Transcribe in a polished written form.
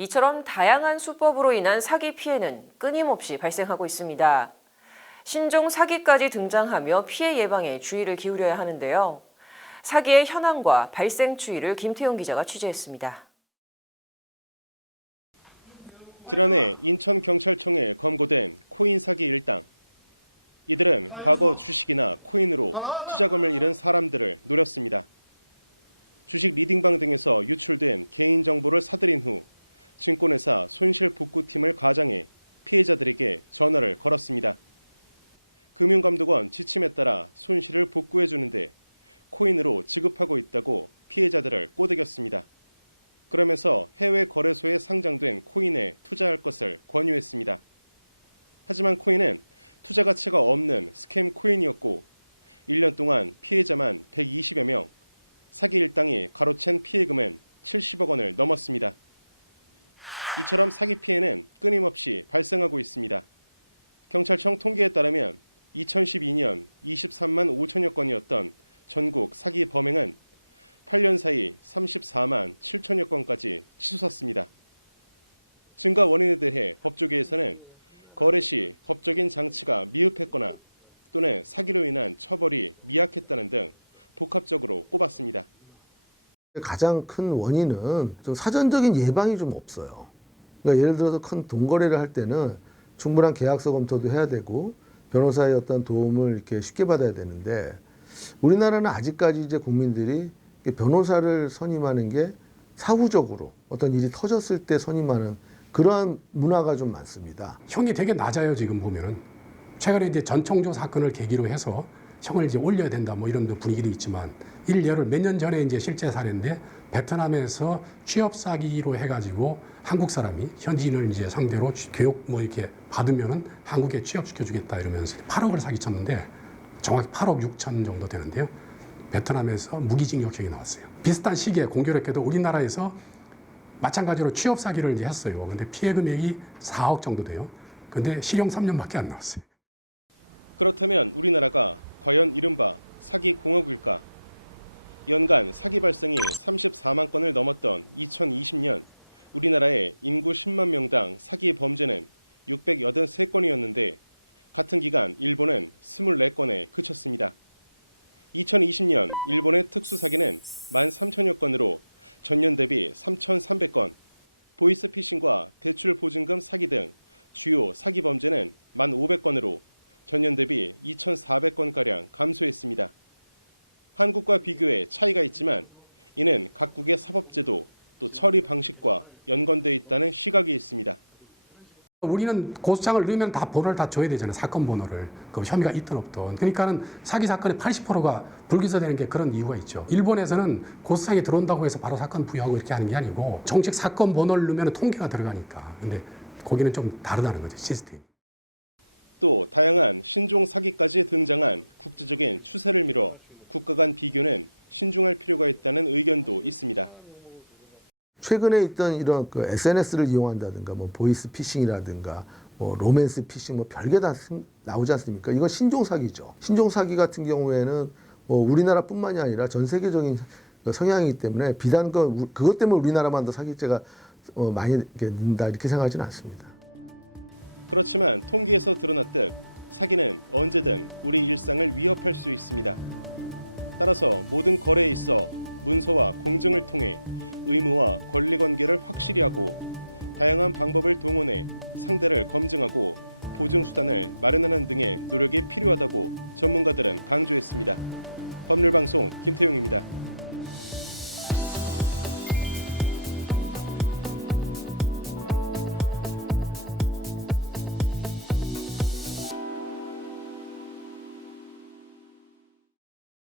이처럼 다양한 수법으로 인한 사기 피해는 끊임없이 발생하고 있습니다. 신종 사기까지 등장하며 피해 예방에 주의를 기울여야 하는데요. 사기의 현황과 발생 추이를 김태용 기자가 취재했습니다. 지난해 인천경찰청에 검거된 코인 사기 일당. 이들은 과거 주식이나 코인으로 투자금을 잃은 사람들을 노렸습니다. 주식 리딩방 등에서 유출된 개인정보를 사들인 후 증권회사 손실복구팀을 가장해 피해자들에게 전화를 걸었습니다. 금융감독원 지침에 따라 손실을 복구해 주는데 코인으로 지급하고 있다고 피해자들을 꼬드겼습니다. 그러면서 해외 거래소에 상장된 코인에 투자할 것을 권유했습니다. 하지만 코인은 투자 가치가 없는 스캠 코인이었고 1년 동안 피해자만 120여 명, 사기 일당이 가로챈 피해금은 70억 원을 넘었습니다. 이처럼 사기 피해는 끊임없이 발생하고 있습니다. 경찰청 통계에 따르면 2012년 23만 5천여 건이었던 전국 사기 범행은 8년 사이 34만 7천여 건까지 치솟았습니다. 증가 원인에 대해 법조계에서는 거래 시 법적인 장치가 미흡했거나 또는 사기로 인한 처벌이 미약했다는 등 복합적으로 꼽았습니다. 가장 큰 원인은 좀 사전적인 예방이 좀 없어요. 그러니까 예를 들어서 큰 돈거래를 할 때는 충분한 계약서 검토도 해야 되고 변호사의 어떤 도움을 이렇게 쉽게 받아야 되는데 우리나라는 아직까지 이제 국민들이 변호사를 선임하는 게 사후적으로 어떤 일이 터졌을 때 선임하는 그러한 문화가 좀 많습니다. 형이 되게 낮아요, 지금 보면은. 최근에 이제 전청조 사건을 계기로 해서 형을 이제 올려야 된다 뭐 이런 분위기도 있지만 일례를 몇 년 전에 이제 실제 사례인데 베트남에서 취업 사기로 해가지고 한국 사람이 현지인을 이제 상대로 교육 뭐 이렇게 받으면은 한국에 취업시켜 주겠다 이러면서 8억을 사기쳤는데 정확히 8억 6천 정도 되는데요. 베트남에서 무기징역형이 나왔어요. 비슷한 시기에 공교롭게도 우리나라에서 마찬가지로 취업 사기를 이제 했어요. 근데 피해 금액이 4억 정도 돼요. 근데 실형 3년밖에 안 나왔어요. 그렇다면 우리나라가 과연 이른바 사기 공화국일까? 연간 사기 발생이 34만 건을 넘었던 2020년 우리나라의 인구 10만 명당 사기 범죄는 683건이었는데 같은 기간 일본은 24건에 그쳤습니다. 2020년 일본의 특수사기는 13,000여 건으로 전년 대비 3,300건, 보이스피싱과 대출보증금 사기 등 주요 사기 범죄는 1,500건으로 전년 대비 2,400건가량 감소했습니다. 한국과 비교해 차이가 있지만 이는 각국의 사법제도 또 처리 방식과 연관되어 있다는 시각이 있습니다. 우리는 고소장을 넣으면 다 번호를 다 줘야 되잖아요. 사건 번호를. 그 혐의가 있든 없든. 그러니까는 사기 사건의 80%가 불기소되는 게 그런 이유가 있죠. 일본에서는 고소장이 들어온다고 해서 바로 사건 부여하고 이렇게 하는 게 아니고 정식 사건 번호를 넣으면 통계가 들어가니까. 근데 거기는 좀 다르다는 거죠, 시스템이. 또 다양한 신종 사기까지 등장한 국제적인 추세를 미뤄 국가 간 비교는 신중할 필요가 있다는 의견도 있습니다. 최근에 있던 이런 그 SNS를 이용한다든가 뭐 보이스 피싱이라든가 뭐 로맨스 피싱 뭐 별게 다 나오지 않습니까? 이건 신종 사기죠. 신종 사기 같은 경우에는 뭐 우리나라뿐만이 아니라 전 세계적인 성향이기 때문에 비단 그것 때문에 우리나라만 더 사기죄가 많이 는다 이렇게 생각하지는 않습니다. 그렇지만 통계에서 드러났듯 사기는 언제든 우리 일상을 위협할 수 있습니다. 따라서 모든 거래에 있어 문서와 공증을 통해 의무와 권리관계를 확실히 하고 다양한 방법을 동원해 상대를 검증하고 보증수단을 마련하는 등의 노력이 필요하다고 전문가들은 강조했습니다. 법률방송 김태용입니다.